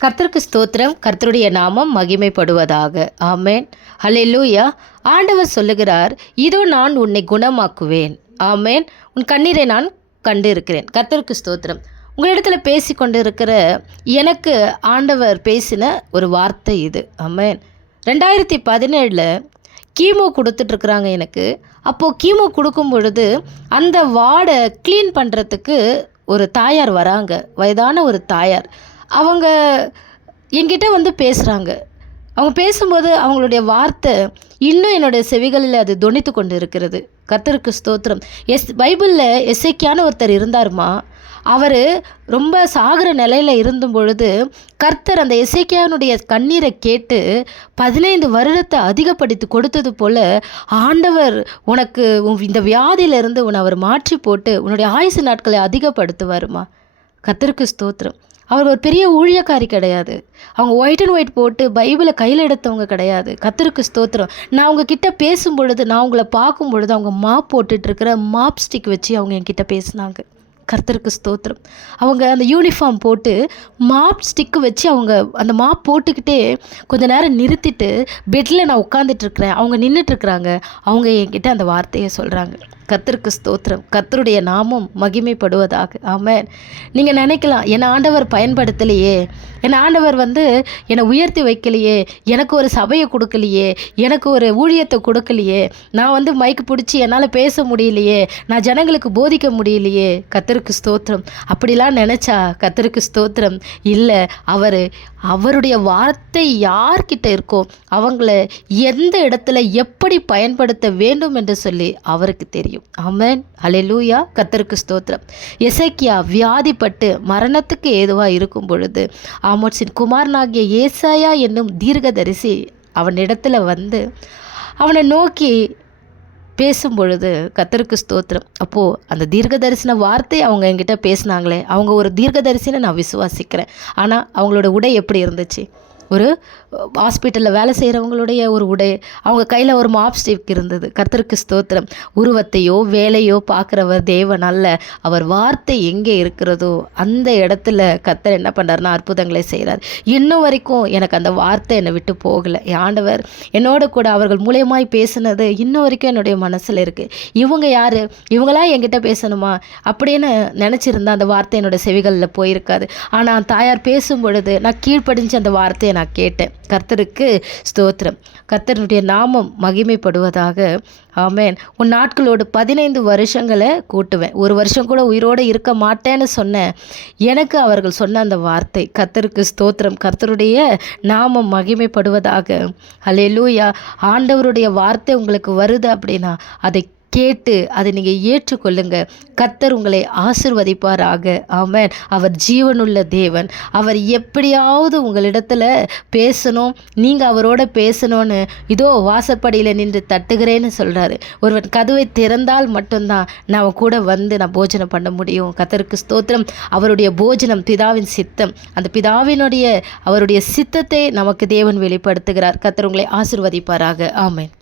கர்த்தருக்கு ஸ்தோத்திரம். கர்த்தருடைய நாமம் மகிமைப்படுவதாக. ஆமேன். ஹல்லேலூயா. ஆண்டவர் சொல்லுகிறார், இதோ நான் உன்னை குணமாக்குவேன். ஆமேன். உன் கண்ணீரை நான் கண்டு இருக்கிறேன். கர்த்தருக்கு ஸ்தோத்திரம். உங்களிடத்துல பேசி கொண்டு இருக்கிற எனக்கு ஆண்டவர் பேசின ஒரு வார்த்தை இது. ஆமேன். 2017 கீமோ கொடுத்துட்ருக்குறாங்க எனக்கு. அப்போது கீமோ கொடுக்கும் பொழுது அந்த வார்டை க்ளீன் பண்ணுறதுக்கு ஒரு தாயார் வராங்க, வயதான ஒரு தாயார். அவங்க என்கிட்ட வந்து பேசுகிறாங்க. அவங்க பேசும்போது அவங்களுடைய வார்த்தை இன்னும் என்னுடைய செவிகளில் அது தொனித்து கொண்டு இருக்கிறது. கர்த்தருக்கு ஸ்தோத்திரம். பைபிளில் எசேக்கியான்னு ஒருத்தர் இருந்தாருமா. அவர் ரொம்ப சாகிற நிலையில் இருந்தும் பொழுது கர்த்தர் அந்த எசேக்கியானுடைய கண்ணீரை கேட்டு 15 வருடத்தை அதிகப்படுத்தி கொடுத்தது போல் ஆண்டவர் உனக்கு இந்த வியாதியிலிருந்து உன்னை அவர் மாற்றி போட்டு உன்னுடைய ஆயுசு நாட்களை அதிகப்படுத்துவாருமா. கர்த்தருக்கு ஸ்தோத்திரம். அவர் ஒரு பெரிய ஊழியக்காரி கிடையாது. அவங்க ஒயிட் அண்ட் ஒயிட் போட்டு பைபிளை கையில் எடுத்தவங்க கிடையாது. கர்த்தருக்கு ஸ்தோத்திரம். நான் அவங்கக்கிட்ட பேசும் பொழுது, நான் அவங்கள பார்க்கும் பொழுது அவங்க மாப் போட்டுட்ருக்கிற மாப் ஸ்டிக் வச்சு அவங்க என்கிட்ட பேசினாங்க. கர்த்தருக்கு ஸ்தோத்திரம். அவங்க அந்த யூனிஃபார்ம் போட்டு மாப் ஸ்டிக்கு வச்சு அவங்க அந்த மாப் போட்டுக்கிட்டே கொஞ்ச நேரம் நிறுத்திட்டு பெட்டில் நான் உட்காந்துட்ருக்குறேன், அவங்க நின்றுட்டுருக்குறாங்க. அவங்க என்கிட்ட அந்த வார்த்தையை சொல்கிறாங்க. கர்த்தருக்கு ஸ்தோத்திரம். கர்த்தருடைய நாமம் மகிமைப்படுவதாக. ஆமென். நீங்கள் நினைக்கலாம், என்னை ஆண்டவர் பயன்படுத்தலையே, என்னை ஆண்டவர் என்னை உயர்த்தி வைக்கலையே, எனக்கு ஒரு சபையை கொடுக்கலையே, எனக்கு ஒரு ஊழியத்தை கொடுக்கலையே, நான் மைக்கு பிடிச்சி என்னால் பேச முடியலையே, நான் ஜனங்களுக்கு போதிக்க முடியலையே. கர்த்தருக்கு ஸ்தோத்திரம். அப்படிலாம் நினச்சா கர்த்தருக்கு ஸ்தோத்திரம். இல்லை, அவருடைய வார்த்தை யார்கிட்ட இருக்கோ அவங்கள எந்த இடத்துல எப்படி பயன்படுத்த வேண்டும் என்று சொல்லி அவருக்கு தெரியும். ஆமென். ஹல்லேலூயா. கர்த்தருக்கு ஸ்தோத்திரம். எசேக்கியா வியாதிப்பட்டு மரணத்துக்கு ஏதுவாக இருக்கும் பொழுது ஆமோத்சின் குமாரனாகிய ஏசாயா என்னும் தீர்க்கதரிசி அவனிடத்துல அவனை நோக்கி பேசும் பொழுது கர்த்தருக்கு ஸ்தோத்திரம். அப்போது அந்த தீர்க்கதரிசன வார்த்தை அவங்க என்கிட்ட பேசினாங்களே, அவங்க ஒரு தீர்க்கதரிசின்னு நான் விசுவாசிக்கிறேன். ஆனால் அவங்களோட உடை எப்படி இருந்துச்சு? ஒரு ஹாஸ்பிட்டலில் வேலை செய்கிறவங்களுடைய ஒரு உடை. அவங்க கையில் ஒரு மாப் ஸ்டிக் இருந்தது. கர்த்தருக்கு ஸ்தோத்திரம். உருவத்தையோ வேலையோ பார்க்குறவர் தேவன் அல்ல. அவர் வார்த்தை எங்கே இருக்கிறதோ அந்த இடத்துல கர்த்தர் என்ன பண்ணுறாருன்னா அற்புதங்களை செய்கிறார். இன்னும் வரைக்கும் எனக்கு அந்த வார்த்தை என்னை விட்டு போகலை. ஆண்டவர் என்னோட கூட அவர்கள் மூலியமாய் பேசுனது இன்னும் வரைக்கும் என்னுடைய மனசில் இருக்குது. இவங்க யார், இவங்களாம் என்கிட்ட பேசணுமா அப்படின்னு நினச்சிருந்தா அந்த வார்த்தை என்னோடய செவிகளில் போயிருக்காது. ஆனால் தாயார் பேசும் பொழுது நான் கீழ்ப்படிஞ்சு அந்த வார்த்தையை நான் கேட்டேன். கர்த்தருக்கு ஸ்தோத்திரம். கர்த்தருடைய நாமம் மகிமைப்படுவதாக. ஆமேன். உன் நாட்களோடு 15 வருஷங்களை கூட்டுவேன். ஒரு வருஷம் கூட உயிரோடு இருக்க மாட்டேன்னு சொன்னேன். எனக்கு அவர்கள் சொன்ன அந்த வார்த்தை. கர்த்தருக்கு ஸ்தோத்திரம். கர்த்தருடைய நாமம் மகிமைப்படுவதாக. ஹல்லேலூயா. ஆண்டவருடைய வார்த்தை உங்களுக்கு வருது அப்படின்னா அதை கேட்டு அதை நீங்கள் ஏற்றுக்கொள்ளுங்க. கர்த்தர் உங்களை ஆசிர்வதிப்பாராக. ஆமென். அவர் ஜீவனுள்ள தேவன். அவர் எப்படியாவது உங்களிடத்துல பேசணும், நீங்கள் அவரோட பேசணும்னு இதோ வாசப்படியில் நின்று தட்டுகிறேன்னு சொல்கிறாரு. ஒருவன் கதவை திறந்தால் மட்டும்தான் நான் கூட நான் போஜனம் பண்ண முடியும். கர்த்தருக்கு ஸ்தோத்திரம். அவருடைய போஜனம் பிதாவின் சித்தம். அந்த அவருடைய சித்தத்தை நமக்கு தேவன் வெளிப்படுத்துகிறார். கர்த்தர் உங்களை ஆசிர்வதிப்பாராக. ஆமென்.